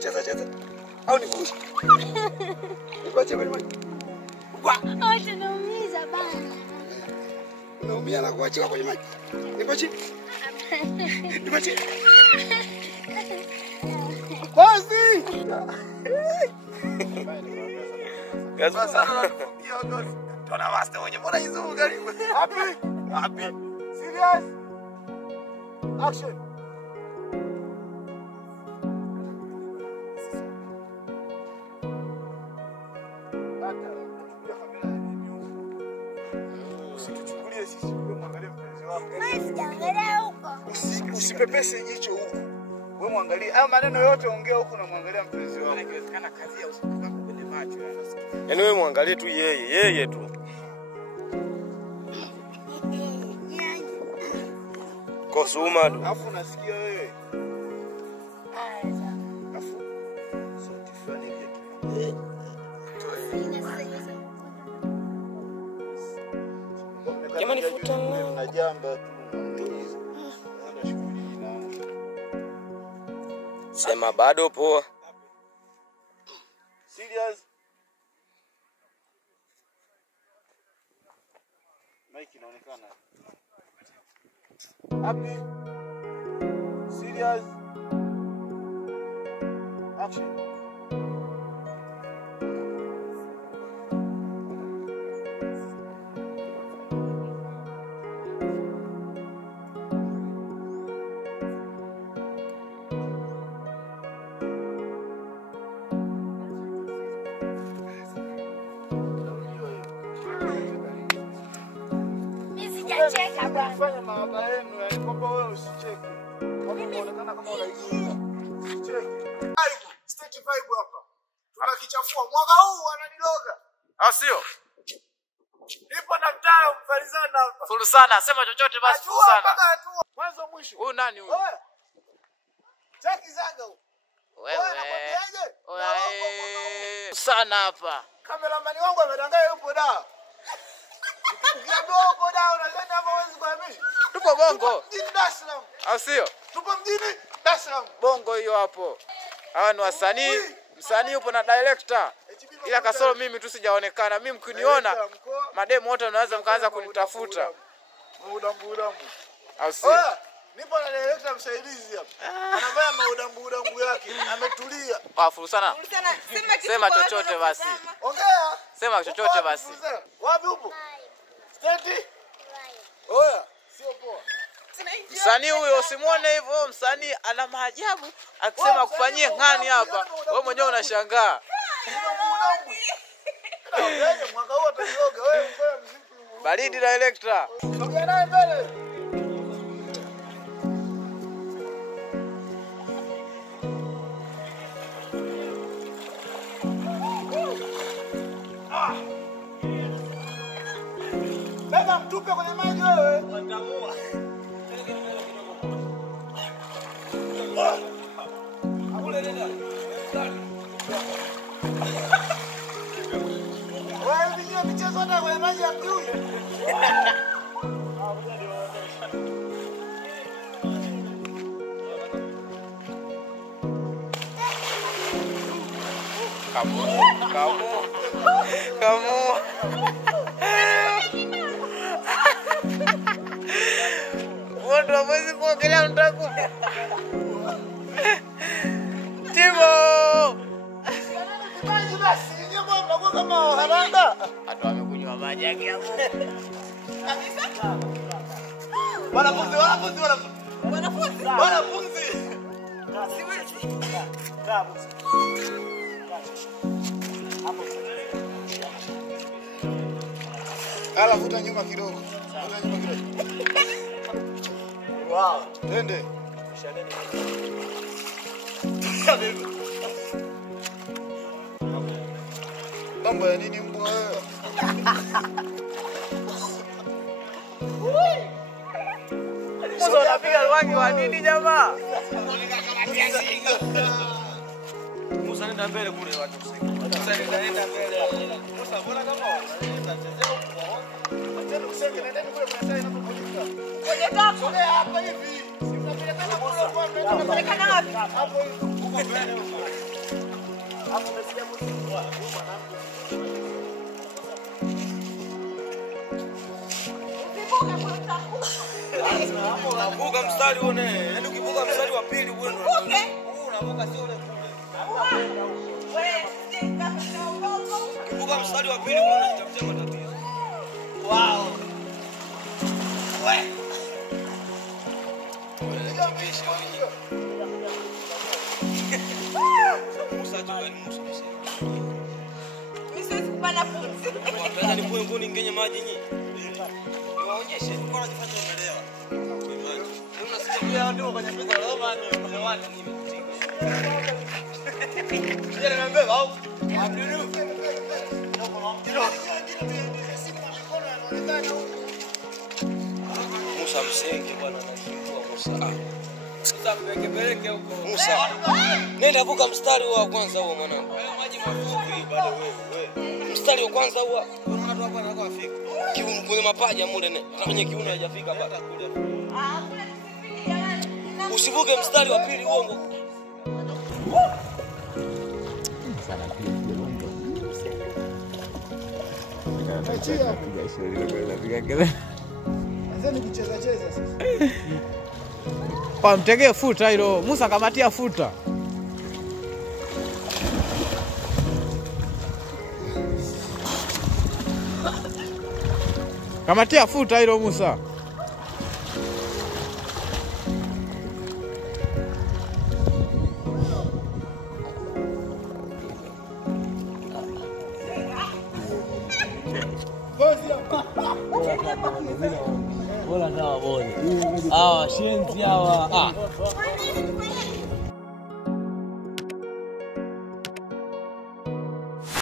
kucheza cheza. Au nikushike. Nikuache kwenye maji. Acha naumiza bana. Unaumia na kuachiwa kwenye maji. Nikuache. Nikuache. Basi. Gaza sana. Yo God. Tuna master wenye mbona hizo karibu. Happy. Serious. Action. Usituchukulie sisi wewe mwangalie mpenzi wako. Usiangalia huko. Usipepese jicho huko. Wewe mwangalie. Hayo maneno yote ongea huko na mwangalia mpenzi wako. Inawezekana kazi ya usiku wako kwenye macho yanasikia. Yaani wewe muangalie tu yeye tu. Kosuma tu. Alafu unasikia wewe. Alafu sauti fulani hivi. Jamani futa na jamba tu. Sema bado poa. Serious. Mike inaonekana. Happy. Serious. Action. Cheka bwana. Fanya maaba yenu yani kwamba wewe usicheke. Kama unaonekana kama unaigiza. Usicheke. State vibe hapa. Tunakichafua. Mwaka huu wananiloga. Au sio? Nipo na mtaro mfalizana hapa. Fulu sana, sema chochote basi fulu sana. Mwanzo mwisho. Huyu nani huyu? Oya. Cheki zaga huyu. Wewe. Nakwambiaje? Oya. Sana hapa. Kameramani wangu amedanganya yupo da. Ukiambiwa upo da unasema hapo huwezi kuamini. Tupo Bongo. Mjini Dar es Salaam. Au sio? Tupo mjini Dar es Salaam. Bongo hiyo hapo. Hawa ni wasanii. Msanii yupo na director. Ila kasoro mimi tu sijaonekana. Mimi mkiniona mademu wote wanaweza mkaanza kunitafuta. Maudambu. Au sio? Oya, nipo na director msaidizi hapa. Anafanya maudambu yake. Ametulia. Fulu sana. Sema chochote basi. Ongea. Sema chochote basi. Wapi upo? Steady. Oya, sio poa. Msanii huyo usimuone hivyo, msanii ana maajabu akisema kufanyie ngani hapa. Wewe mwenyewe unashangaa. Mwaka huu atanioga wewe mkoa mziki. Baridi director. Sogea naye mbele. Beba mtupe kwenye maji wewe. Nitamuua. Akule nenda. Wewe vijana michezo hata kwenye maji ya blue. Kamu. Watu hawezi kuogelea mtaku. Timo. Maji basi, nyinyi mnakuwa kama haranda. Watu wamekunywa maji yake hapo. Wanafunzi. Ala vuta nyuma kidogo. Wow, twende. Mambo ya nini mbwa wewe? Musa unapiga rangi wa nini jamaa? Musa nenda mbele kule watu usiki. Musa nenda mbele. Musa mbona kama unaenda chezea huko? Tena usenge nenda kule kwa saa inapopulika. Kwenye tako. Hapa hivi. Si mnapelekana kwa Tunapelekana wapi? hapo hivi. Uko mbele huko. Hapo umesikia muziki wa mwanamke. Unavuka mstari uone. Yaani ukivuka mstari wa pili uone ndo. Unavuka sio ule kule. Ukivuka mstari wa pili uone unajitafutia matatizo. Wow. We. Musa tu ni Musa. Mimi kupanda pumzi. Nataka nipoe ngoni ngenye maji nyinyi. Niwaonyeshe kwa nafanya umeelewa. Unasikia ndio kwenye pesa leo bana umewani nimekutinga. Yeye anambeba au? Abdulu. Musa msenge bwana anashindwa Musa. Musa mpeleke huko. Musa. Nenda vuka mstari wa kwanza huo mwanangu. Maji mafupi bado wewe. Mstari wa kwanza huo. Kuna watu hapa wanataka wafike. Kiuno kwenye mapaja mule kwenye kiuno hajafika bado. Usivuke mstari wa pili uongo. Sana pia kidogo. Anzeni kucheza sasa. Kwa mtegee futa hilo. Musa kamatia futa. Kamatia futa hilo Musa. Bora sawa bone. Hawa shenzi hawa.